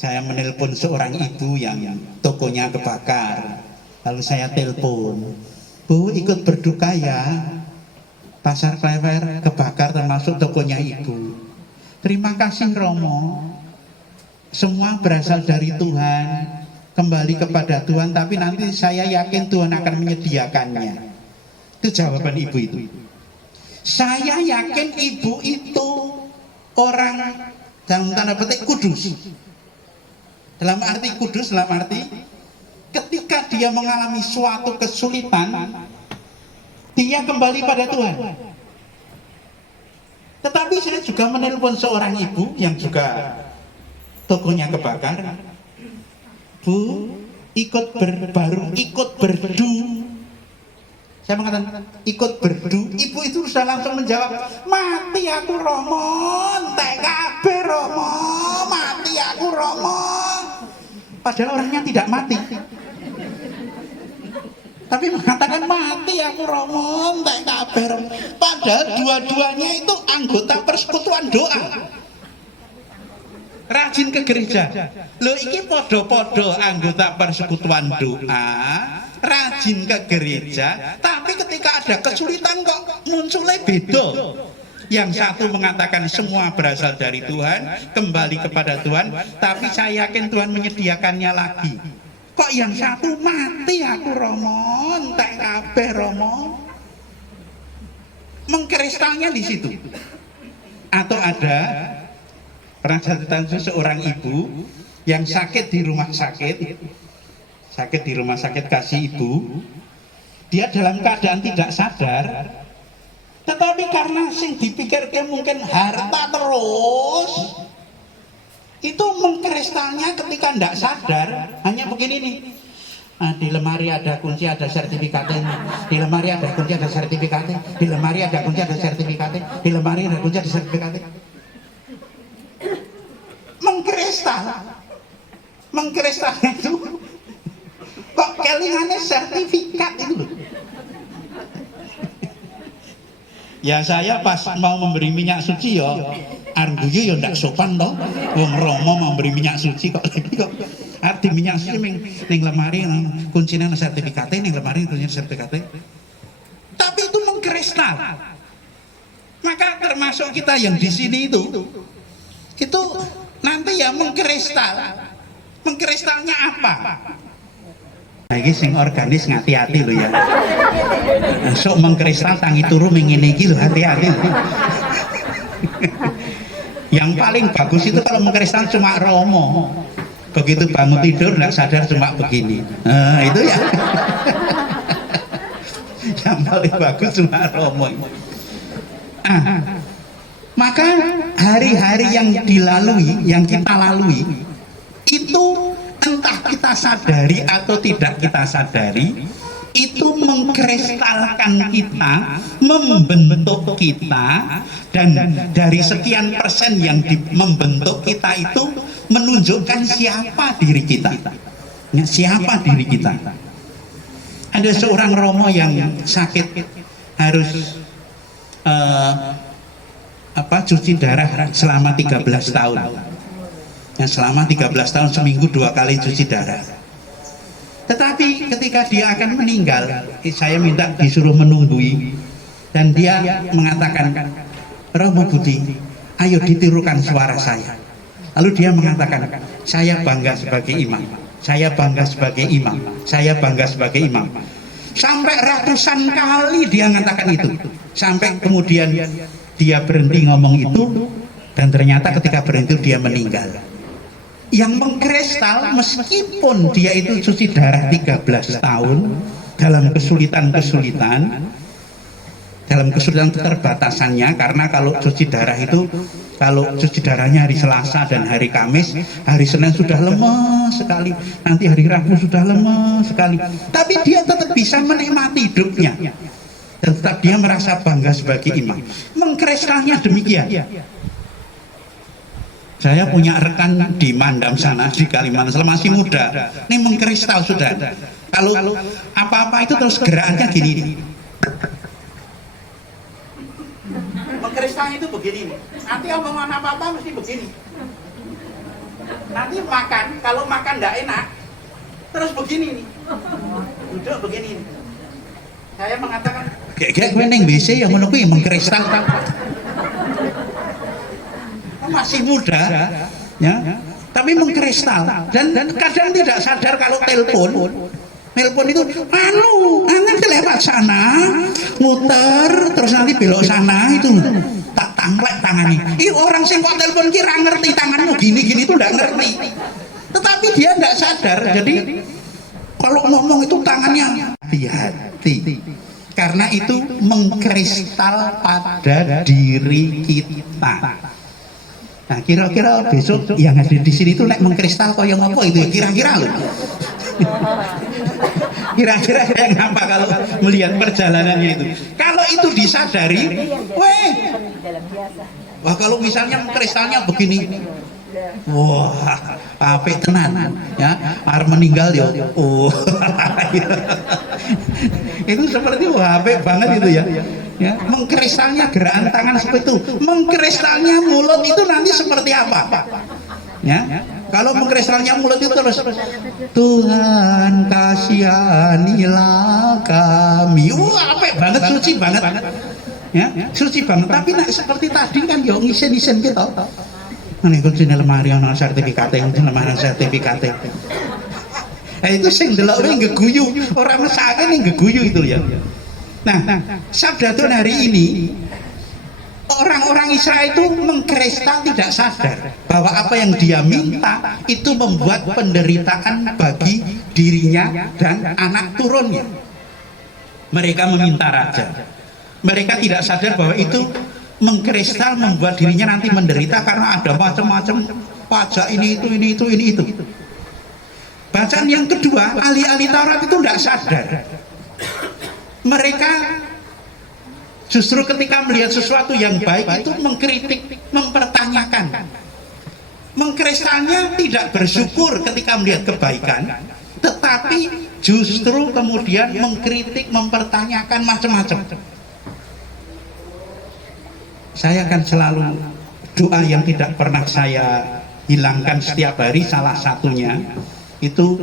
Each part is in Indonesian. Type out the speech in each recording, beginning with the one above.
Saya menelpon seorang ibu yang tokonya kebakar. Lalu saya telepon, Bu, ikut berduka ya, Pasar Klewer kebakar termasuk tokonya ibu. Terima kasih Romo, semua berasal dari Tuhan, kembali kepada Tuhan, tapi nanti saya yakin Tuhan akan menyediakannya. Itu jawaban ibu itu. Saya yakin ibu itu orang dalam tanda petik kudus. Dalam arti kudus, dalam arti ketika dia mengalami suatu kesulitan, dia kembali pada Tuhan. Tetapi saya juga menelpon seorang ibu yang juga tokonya kebakar. Bu, ikut berdu. Saya mengatakan ikut berdu. Ibu itu sudah langsung menjawab, mati aku Romo, entek kabeh Romo, mati aku Romo. Padahal orangnya tidak mati, tapi mengatakan mati aku Romo, entek kabeh Romo. Padahal dua-duanya itu anggota persekutuan doa, rajin ke gereja. Loh, iki podo-podo anggota persekutuan doa, rajin ke gereja, tapi ketika ada kesulitan kok munculnya beda. Yang satu mengatakan semua berasal dari Tuhan, kembali kepada Tuhan, tapi saya yakin Tuhan menyediakannya lagi. Kok yang satu mati aku Romo, entek kabeh Romo. Mengkristalnya di situ. Atau ada pernah cerita seorang ibu yang sakit di rumah sakit kasih ibu. Dia dalam keadaan tidak sadar, tetapi karena sing dipikirkan mungkin harta terus, itu mengkristalnya ketika tidak sadar hanya begini nih. Di lemari ada kunci, ada sertifikatnya. Di lemari ada kunci, ada sertifikatnya. Di lemari ada kunci, ada sertifikatnya. Di lemari ada kunci, ada sertifikatnya. Mengkristal itu kok kelingannya sertifikat itu loh. Ya saya pas mau memberi minyak suci ya arguyu ya ndak sopan toh. Wong Romo mau memberi minyak suci kok lagi kok arti minyak suci ning lemari kuncinya sertifikatnya, ning lemari kuncinya sertifikatnya. Tapi itu mengkristal. Maka termasuk kita yang di sini itu nanti ya mengkristal. Mengkristalnya apa? Nah, ini sing organis hati-hati loh ya. Sok mengkristal tangi turu mengini iki lho, hati-hati. Yang paling bagus itu kalau mengkristal cuma Romo. Begitu bangun tidur nggak sadar cuma begini. Nah, itu ya. Yang paling bagus cuma Romo. Maka hari-hari yang dilalui, yang kita lalui, itu entah kita sadari atau tidak kita sadari, itu mengkristalkan kita, membentuk kita, dan dari sekian persen yang membentuk kita itu menunjukkan siapa diri kita. Siapa diri kita. Ada seorang Romo yang sakit harus cuci darah selama 13 tahun. Selama 13 tahun seminggu 2 kali cuci darah. Tetapi ketika dia akan meninggal, saya minta disuruh menunggui, dan dia mengatakan, Romo Budi, ayo ditirukan suara saya. Lalu dia mengatakan, saya bangga sebagai imam, saya bangga sebagai imam, saya bangga sebagai imam. Sampai ratusan kali dia mengatakan itu, sampai kemudian dia berhenti ngomong itu, dan ternyata ketika berhenti dia meninggal. Yang mengkristal meskipun dia itu cuci darah 13 tahun dalam kesulitan keterbatasannya, karena kalau cuci darah itu, kalau cuci darahnya hari Selasa dan hari Kamis, hari Senin sudah lemes sekali, nanti hari Rabu sudah lemes sekali, tapi dia tetap bisa menikmati hidupnya dan tetap dia merasa bangga sebagai imam. Mengkristalnya demikian. Saya punya rekan di Mandam sana, di Kalimantan Selatan, masih muda. Ini mengkristal sudah. Kalau apa-apa itu terus gerakannya gini. Mengkristalnya itu begini. Nanti omongan apa-apa mesti begini. Nanti makan, kalau makan tidak enak, terus begini nih, duduk begini nih. Saya mengatakan, kayak gue neng WC yang menurutku yang mengkristal, masih muda, ya, tapi mengkristal, dan kadang tidak sadar kalau telepon itu, nanti lewat sana, muter, terus nanti belok sana itu. Tak tangklek tangannya. Orang sing kok telepon kira ngerti tanganmu gini-gini itu enggak ngerti. Tetapi dia enggak sadar. Jadi kalau ngomong itu tangannya hati-hati. Karena itu mengkristal pada diri kita. Nah, kira-kira besok yang ada di sini itu nek mengkristal kaya ngopo itu ya kira-kira loh. Kira-kira kayak ngapa kalau melihat perjalanannya itu. Kalau itu disadari, wah kalau misalnya kristalnya begini, wah apik tenan ya, arep meninggal ya. Oh. Itu seperti wah apik banget itu ya. Ya, mengkristalnya gerakan tangan seperti itu, mengkristalnya mulut itu nanti seperti apa? Ya, kalau mengkristalnya mulut itu terus Tuhan kasihanilah kami, apik banget, suci banget, ya, suci banget. Tapi nak seperti tadi kan yo ngisen-ngisen kita. Nih kuncine lemari ana sertifikate, lemari sertifikate. Itu sing delok wae geguyu, ora mesake ning geguyu itu ya. Nah, Sabdaton hari ini orang-orang Israel itu mengkristal tidak sadar bahwa apa yang dia minta itu membuat penderitaan bagi dirinya dan anak turunnya. Mereka meminta raja. Mereka tidak sadar bahwa itu mengkristal membuat dirinya nanti menderita karena ada macam-macam pajak ini itu. Bacaan yang kedua, ahli-ahli Taurat itu tidak sadar. Mereka justru ketika melihat sesuatu yang baik itu mengkritik, mempertanyakan. Mengkristalnya tidak bersyukur ketika melihat kebaikan, tetapi justru kemudian mengkritik, mempertanyakan macam-macam. Saya akan selalu doa yang tidak pernah saya hilangkan setiap hari, salah satunya itu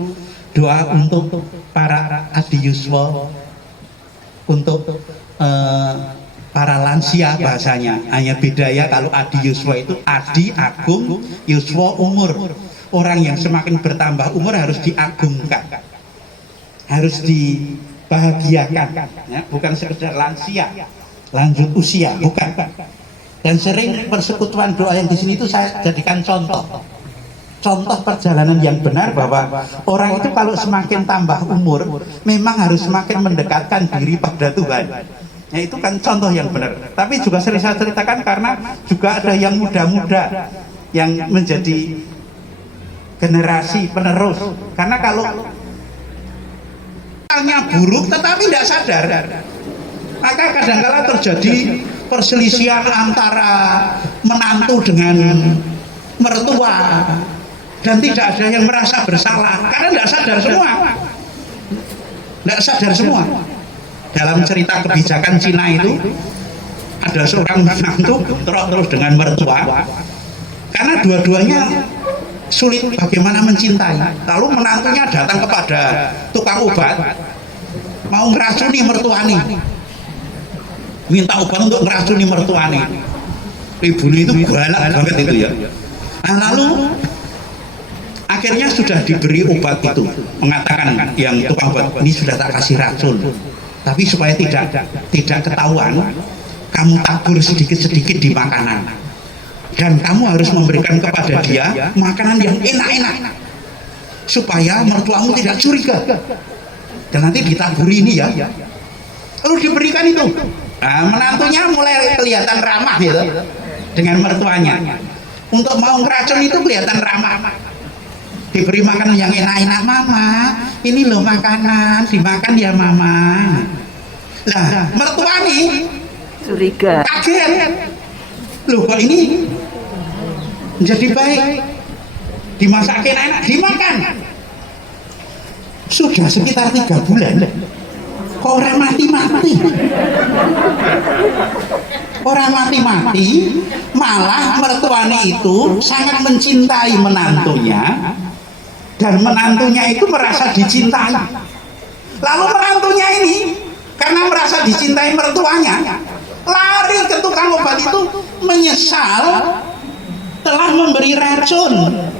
doa untuk para Adi Yuswa, untuk para lansia bahasanya. Hanya beda ya, kalau Adi Yuswa itu Adi agung, Yuswa umur. Orang yang semakin bertambah umur harus diagungkan, harus dibahagiakan, ya, bukan sekedar lansia, lanjut usia, bukan. Dan sering persekutuan doa yang di sini itu saya jadikan contoh perjalanan yang benar, bahwa orang itu kalau semakin tambah umur memang harus semakin mendekatkan diri pada Tuhan. Ya, itu kan contoh yang benar. Tapi juga sering saya ceritakan karena juga ada yang muda-muda yang menjadi generasi penerus. Karena kalau misalnya buruk tetapi tidak sadar, maka kadang-kala terjadi perselisihan antara menantu dengan mertua, dan tidak ada yang merasa bersalah karena tidak sadar semua. Dalam cerita kebijakan Cina itu ada seorang menantu terus dengan mertua karena dua-duanya sulit bagaimana mencintai. Lalu menantunya datang kepada tukang obat, mau ngeracuni mertuanya, minta obat untuk ngeracuni mertuanya. Ibunya itu galak banget itu ya. Nah, lalu akhirnya sudah diberi obat itu, mengatakan yang tukang obat, ini sudah tak kasih racun, tapi supaya tidak ketahuan, kamu tabur sedikit-sedikit di makanan, dan kamu harus memberikan kepada dia makanan yang enak-enak supaya mertuamu tidak curiga. Dan nanti ditaburi ini ya, lalu diberikan itu. Nah, menantunya mulai kelihatan ramah gitu dengan mertuanya. Untuk mau ngeracun itu kelihatan ramah. Diberi makanan yang enak-enak, mama, ini loh makanan, dimakan ya mama. Nah, mertua nih curiga, kaget, loh kok ini menjadi baik, dimasakin enak, dimakan. Sudah sekitar 3 bulan, orang mati-mati. Orang mati-mati, malah mertuanya itu sangat mencintai menantunya, dan menantunya itu merasa dicintai. Lalu menantunya ini karena merasa dicintai mertuanya, lari ke tukang obat itu menyesal telah memberi racun.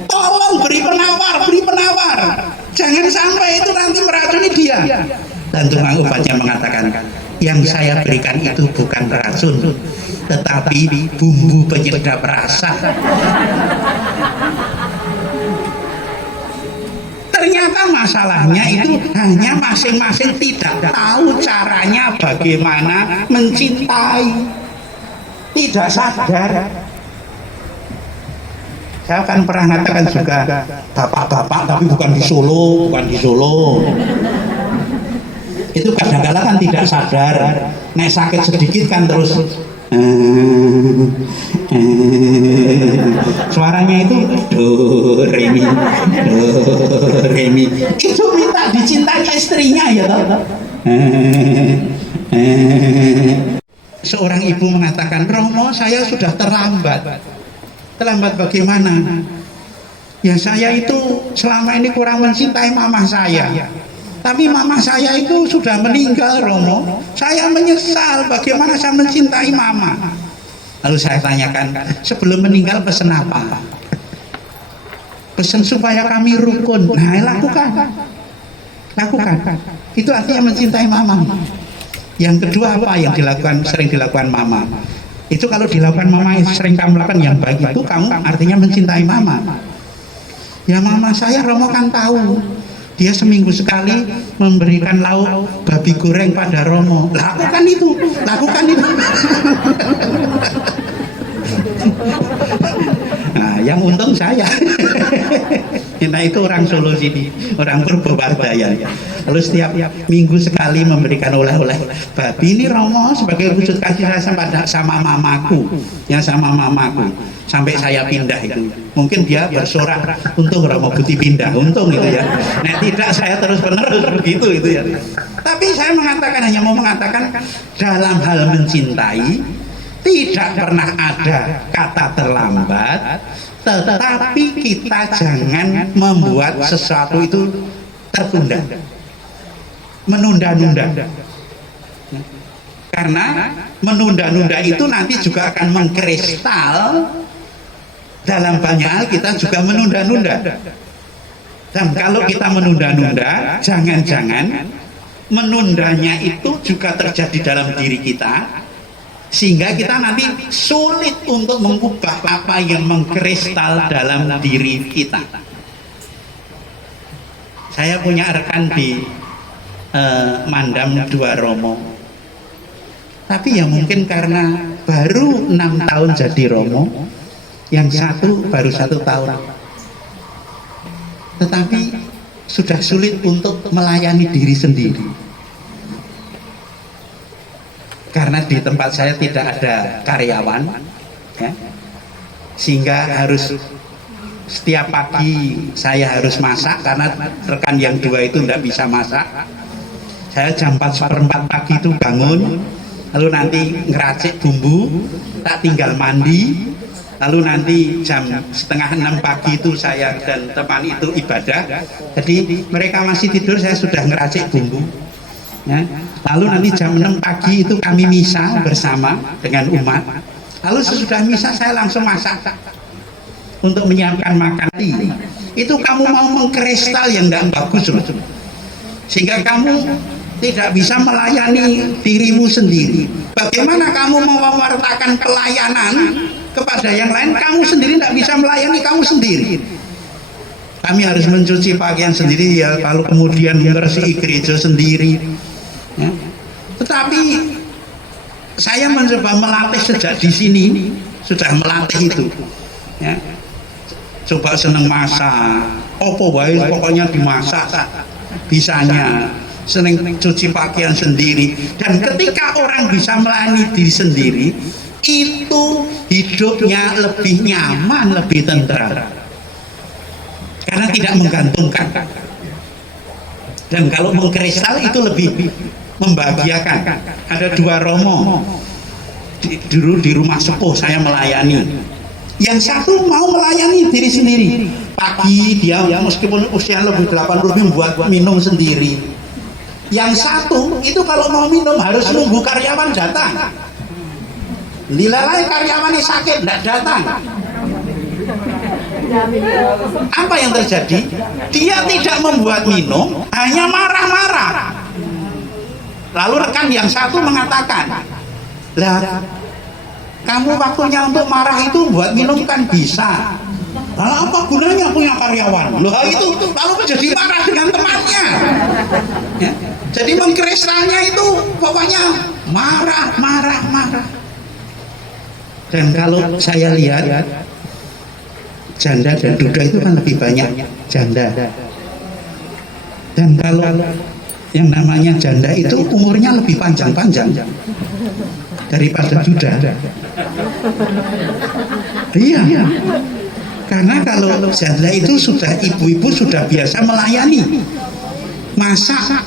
Tolong beri penawar, jangan sampai itu nanti meracuni dia. Dan tukang obatnya mengatakan, yang saya berikan itu bukan racun, tetapi bumbu penyedap rasa. Ternyata masalahnya itu hanya masing-masing tidak tahu caranya bagaimana mencintai, tidak sadar. Saya kan pernah mengatakan juga, bapak-bapak tapi bukan di Solo. Itu kadang-kadang kan tidak sadar, nek sakit sedikit kan terus suaranya itu do re mi, itu minta dicintai istrinya ya toh. Seorang ibu mengatakan, Romo, saya sudah terlambat bagaimana? Ya saya itu selama ini kurang mencintai mama saya, tapi mama saya itu sudah meninggal, Romo. Saya menyesal bagaimana saya mencintai mama. Lalu saya tanyakan, sebelum meninggal pesan apa? Pesan supaya kami rukun. Nah, lakukan. Itu artinya mencintai mama. Yang kedua apa yang sering dilakukan mama? Itu kalau dilakukan mama sering kamu lakukan yang baik, itu kamu artinya mencintai mama. Ya mama saya, Romo kan tahu, dia seminggu sekali memberikan lauk babi goreng pada Romo. Lakukan itu. Nah, yang untung saya. Nah, itu orang Solo sini, orang Purwobaraya. Lalu setiap minggu sekali memberikan oleh-oleh babi. Ini Romo sebagai wujud kasih sayang sama mamaku, sampai saya pindah itu. Mungkin dia bersorak, untung Romo Guti pindah, untung itu ya. Nah, tidak, saya terus-menerus begitu itu ya. Tapi saya hanya mau mengatakan dalam hal mencintai tidak pernah ada kata terlambat, tetapi kita jangan membuat sesuatu itu tertunda, menunda-nunda. Karena menunda-nunda itu nanti juga akan mengkristal. Dalam banyak hal kita juga menunda-nunda. Dan kalau kita menunda-nunda, jangan-jangan menundanya itu juga terjadi dalam diri kita, sehingga kita nanti sulit untuk mengubah apa yang mengkristal dalam diri kita. Saya punya rekan di Mandam 2 Romo, tapi ya mungkin karena baru 6 tahun jadi Romo, yang satu baru 1 tahun, tetapi sudah sulit untuk melayani diri sendiri. Karena di tempat saya tidak ada karyawan, ya, sehingga harus setiap pagi saya harus masak, karena rekan yang 2 itu tidak bisa masak. Saya jam 4:15 pagi itu bangun, lalu nanti ngeracik bumbu, tak tinggal mandi, lalu nanti jam 5:30 pagi itu saya dan teman itu ibadah. Jadi mereka masih tidur, saya sudah ngeracik bumbu. Ya. Lalu nanti jam 6 pagi itu kami misa bersama dengan umat. Lalu sesudah misa saya langsung masak untuk menyiapkan makan. Itu kamu mau mengkristal yang tidak bagus, sehingga kamu tidak bisa melayani dirimu sendiri. Bagaimana kamu mau mewartakan pelayanan kepada yang lain, kamu sendiri tidak bisa melayani kamu sendiri. Kami harus mencuci pakaian sendiri, ya, lalu kemudian membersih gereja sendiri, ya. Tetapi saya mencoba melatih sejak di sini, sudah melatih itu, ya. Coba seneng masak, opo wae pokoknya dimasak bisanya, seneng cuci pakaian sendiri. Dan ketika orang bisa melayani diri sendiri, itu hidupnya lebih nyaman, lebih tentram, karena tidak menggantungkan. Dan kalau mengkristal itu lebih membahagiakan. Ada 2 romo dulu di rumah sepuh saya melayani. Yang satu mau melayani diri sendiri. Pagi dia meskipun usia lebih 80 membuat minum sendiri. Yang satu itu kalau mau minum harus nunggu karyawan datang. Dilalai karyawannya sakit tidak datang. Apa yang terjadi? Dia tidak membuat minum, hanya marah-marah. Lalu rekan yang satu mengatakan, lah kamu waktunya untuk marah itu buat minum kan bisa. Lalu apa gunanya punya karyawan? Loh itu lalu menjadi marah dengan temannya. Ya. Jadi mengkristalnya itu pokoknya marah. Dan kalau saya lihat janda dan duda itu kan lebih banyak janda. Dan kalau yang namanya janda itu umurnya lebih panjang-panjang daripada duda. Iya. Karena kalau janda itu sudah ibu-ibu sudah biasa melayani. Masak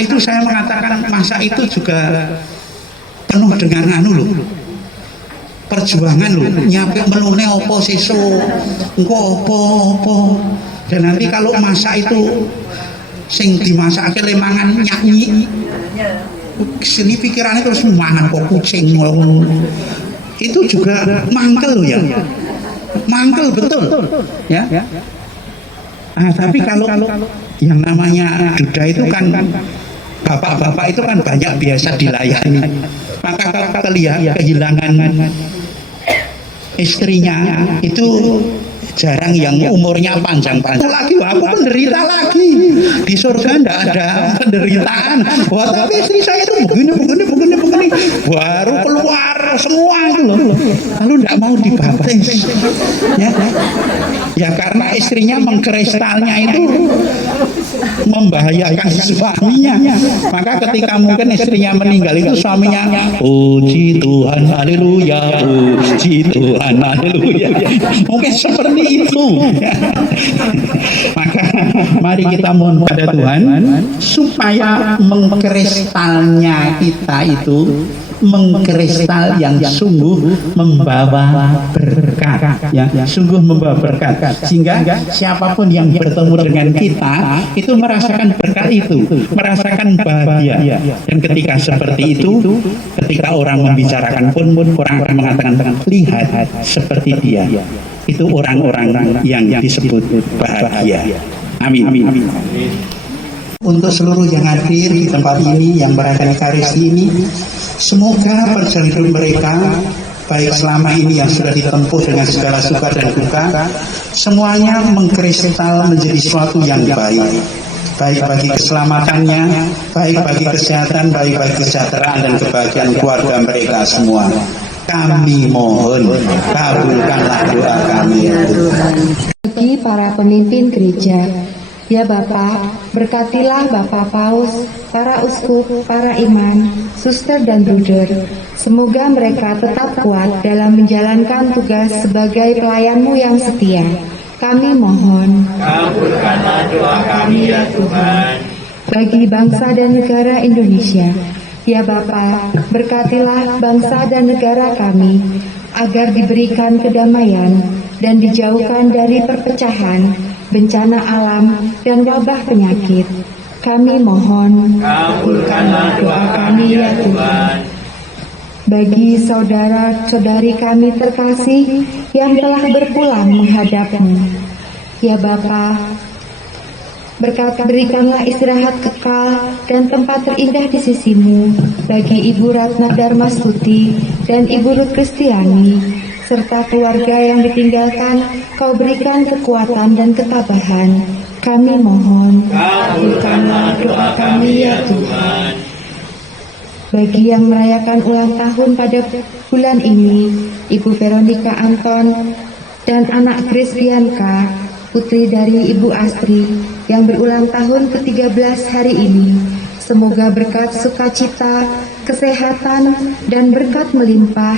itu saya mengatakan masak itu juga penuh dengan perjuangan loh, nyampe menune opo seso engko opo dan nanti kalau masak itu sing dimasak lemangan nyanyi sini pikirannya terus mangan kok kucing itu juga mangkel loh ya, mangkel betul ya. Tapi kalau yang namanya duda itu kan bapak-bapak itu kan banyak biasa dilayani, maka kalau kehilangan istrinya itu jarang yang umurnya panjang-panjang. Lagi aku penderita lagi di surga ndak ada penderitaan. Wah tapi istri saya itu begini baru keluar semua itu loh. Lalu ndak mau dibaptis. Ya karena istrinya mengkristalnya itu membahayakan suaminya. Maka ketika mungkin istrinya meninggal itu suaminya puji Tuhan haleluya, puji Tuhan haleluya. Mungkin seperti itu. Maka mari kita mohon pada Tuhan supaya mengkristalnya kita itu mengkristal yang sungguh membawa berkat, ya, sungguh membawa berkat, sehingga siapapun yang bertemu dengan kita itu merasakan berkat itu, merasakan bahagia. Dan ketika seperti itu, ketika orang membicarakan pun orang akan mengatakan lihat seperti dia. Itu orang-orang yang disebut bahagia. Amin. Untuk seluruh yang hadir di tempat ini, yang merayakan Ekaristi ini, semoga perjalanan mereka, baik selama ini yang sudah ditempuh dengan segala suka dan duka, semuanya mengkristal menjadi sesuatu yang baik. Baik bagi keselamatannya, baik bagi kesehatan, baik bagi kesejahteraan dan kebahagiaan keluarga mereka semua. Kami mohon, kabulkanlah doa kami ya Tuhan. Bagi para pemimpin gereja, ya Bapak, berkatilah Bapak Paus, para uskup, para imam, suster dan bruder. Semoga mereka tetap kuat dalam menjalankan tugas sebagai pelayan-Mu yang setia. Kami mohon, kabulkanlah doa kami ya Tuhan. Bagi bangsa dan negara Indonesia, ya Bapa, berkatilah bangsa dan negara kami, agar diberikan kedamaian dan dijauhkan dari perpecahan, bencana alam, dan wabah penyakit. Kami mohon, kabulkanlah doa kami ya Tuhan. Bagi saudara-saudari kami terkasih yang telah berpulang menghadap-Mu, ya Bapa, berikanlah istirahat kekal dan tempat terindah di sisi-Mu bagi Ibu Ratna Darmastuti dan Ibu Ruth Kristiani, serta keluarga yang ditinggalkan. Kau berikan kekuatan dan ketabahan. Kami mohon, kabulkanlah doa kami ya Tuhan. Bagi yang merayakan ulang tahun pada bulan ini, Ibu Veronica Anton dan anak Grace Bianca, putri dari Ibu Astri, yang berulang tahun ke-13 hari ini, semoga berkat sukacita, kesehatan, dan berkat melimpah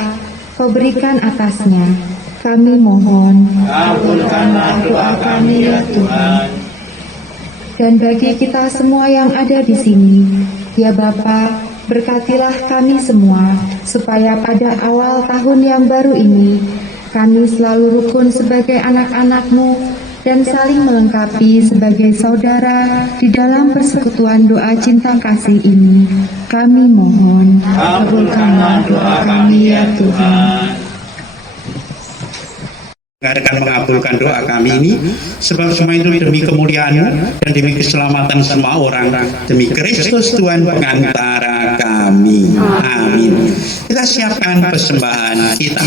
Kau berikan atasnya. Kami mohon, kabulkanlah doa kami ya Tuhan. dan bagi kita semua yang ada di sini. Ya Bapa, berkatilah kami semua, supaya pada awal tahun yang baru ini, kami selalu rukun sebagai anak-anak-Mu dan saling melengkapi sebagai saudara di dalam persekutuan doa cinta kasih ini. Kami mohon, kabulkanlah doa kami ya Tuhan. Akan mengabulkan doa kami ini, sebab semua itu demi kemuliaan dan demi keselamatan semua orang, demi Kristus Tuhan pengantara kami. Amin. Kita siapkan persembahan kita.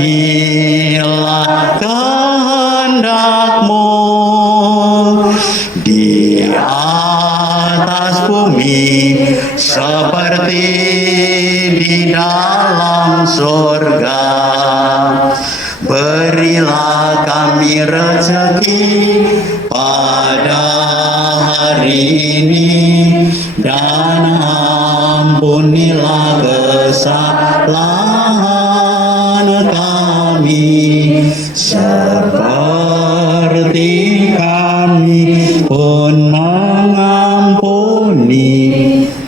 Jadilah kehendak-Mu di atas bumi seperti di dalam surga. Berilah kami rezeki pada hari ini, dan ampunilah kesalahan kami seperti kami pun mengampuni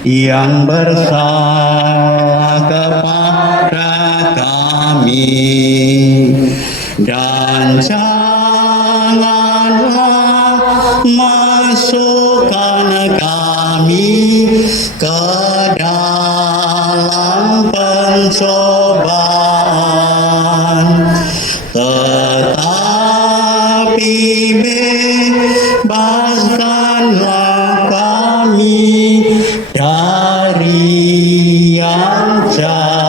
yang bersalah kepada kami, dan janganlah masukkan kami ke dalam pencobaan, tetapi bebaskanlah kami dari yang jahat.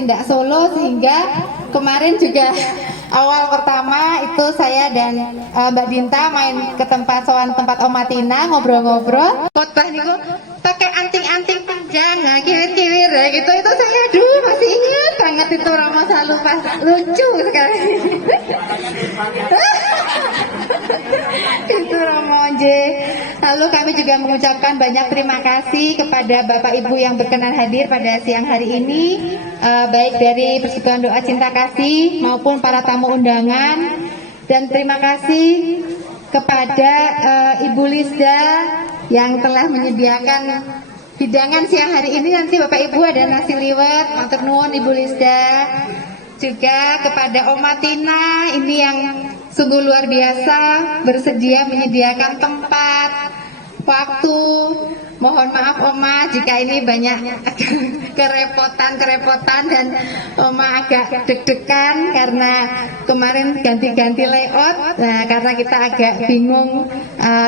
bertindak solo, sehingga kemarin juga awal pertama itu saya dan Mbak Dinta main ke tempat Oma Tina, ngobrol-ngobrol. Khotbah niku pakai anting-anting panjang, nah kiwir-kiwir ya gitu. Itu saya aduh masih ingat banget itu Romo Salupa, lucu sekali. Itu Romo J. Lalu kami juga mengucapkan banyak terima kasih kepada Bapak Ibu yang berkenan hadir pada siang hari ini, baik dari Persekutuan Doa Cinta Kasih maupun para tamu undangan, dan terima kasih kepada Ibu Lisda yang telah menyediakan hidangan siang hari ini. Nanti Bapak Ibu ada nasi liwet, matur nuwun Ibu Lisda. Juga kepada Oma Tina ini yang sungguh luar biasa bersedia menyediakan tempat, waktu. Mohon maaf Oma jika ini banyak kerepotan dan Oma agak deg-degan karena kemarin ganti-ganti layout. Nah, karena kita agak bingung,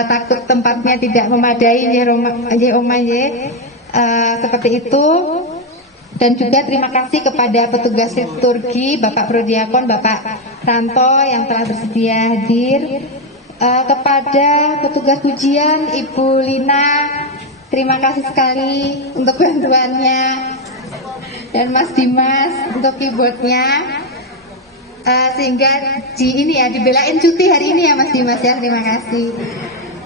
takut tempatnya tidak memadai ya Oma ya. Seperti itu. Dan juga terima kasih kepada petugas liturgi, Bapak Prodiakon, Bapak Ranto yang telah bersedia hadir. Kepada petugas pujian, Ibu Lina, terima kasih sekali untuk bantuannya. Dan Mas Dimas untuk keyboardnya. Sehingga dibelain cuti hari ini ya Mas Dimas ya, terima kasih.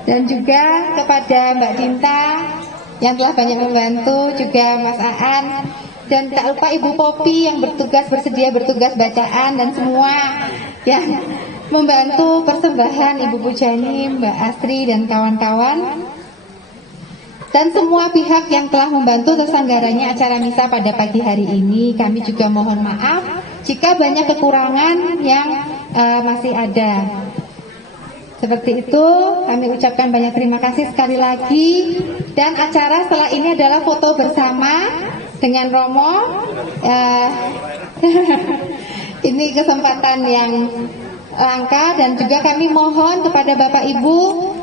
Dan juga kepada Mbak Dinta yang telah banyak membantu, juga Mas Aan. Dan tak lupa Ibu Popi yang bersedia bertugas bacaan, dan semua yang membantu persembahan, Ibu Pujani, Mbak Astri dan kawan-kawan, dan semua pihak yang telah membantu terselenggaranya acara misa pada pagi hari ini. Kami juga mohon maaf jika banyak kekurangan yang masih ada. Seperti itu, kami ucapkan banyak terima kasih sekali lagi. Dan acara setelah ini adalah foto bersama dengan Romo. Ini kesempatan yang langka, dan juga kami mohon kepada Bapak Ibu,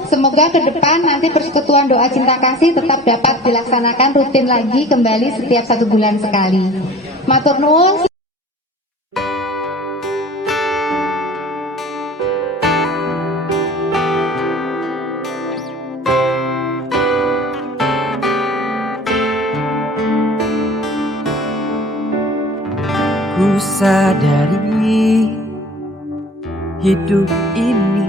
semoga ke depan nanti Persekutuan Doa Cinta Kasih tetap dapat dilaksanakan rutin lagi kembali setiap 1 bulan sekali. Matur nuwun. Ku sadari hidup ini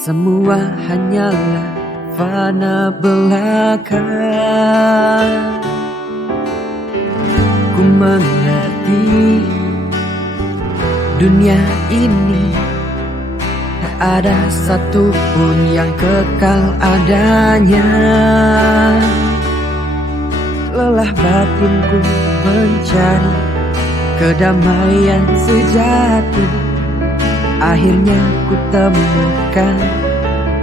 semua hanyalah fana belaka. Ku mengerti dunia ini tak ada satupun yang kekal adanya. Lelah batinku mencari kedamaian sejati, akhirnya ku temukan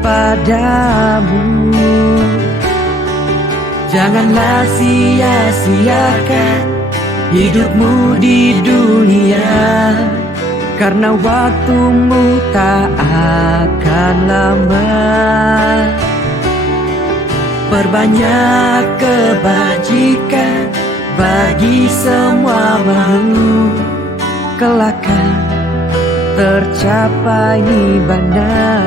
padamu. Janganlah sia-siakan hidupmu di dunia, karena waktumu tak akan lama. Perbanyak kebajikan bagi semua makhluk, kelak kan tercapai nirwana.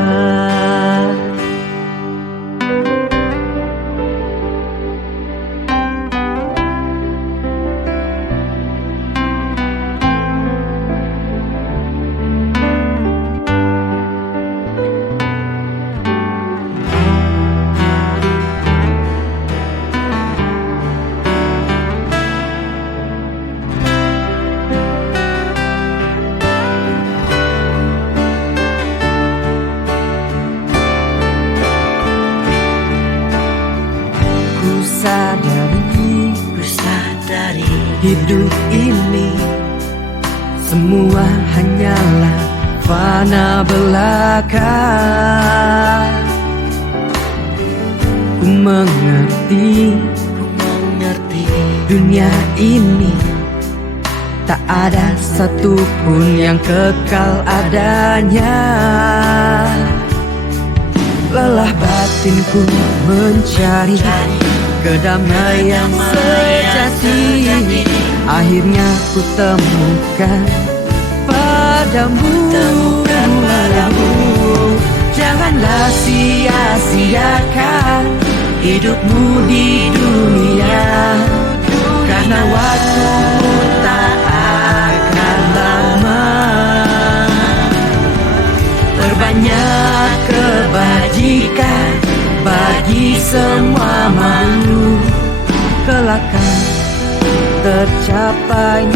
Ku sadari hidup ini semua hanyalah fana belaka. Ku mengerti dunia ini tak ada satupun yang kekal adanya. Lelah batinku mencari kedamaian sejati, akhirnya ku temukan padamu. Janganlah sia-siakan hidupmu di dunia, karena waktu tak akan lama. Perbanyak kebajikan bagi semua makhluk, kelak kan tercapai.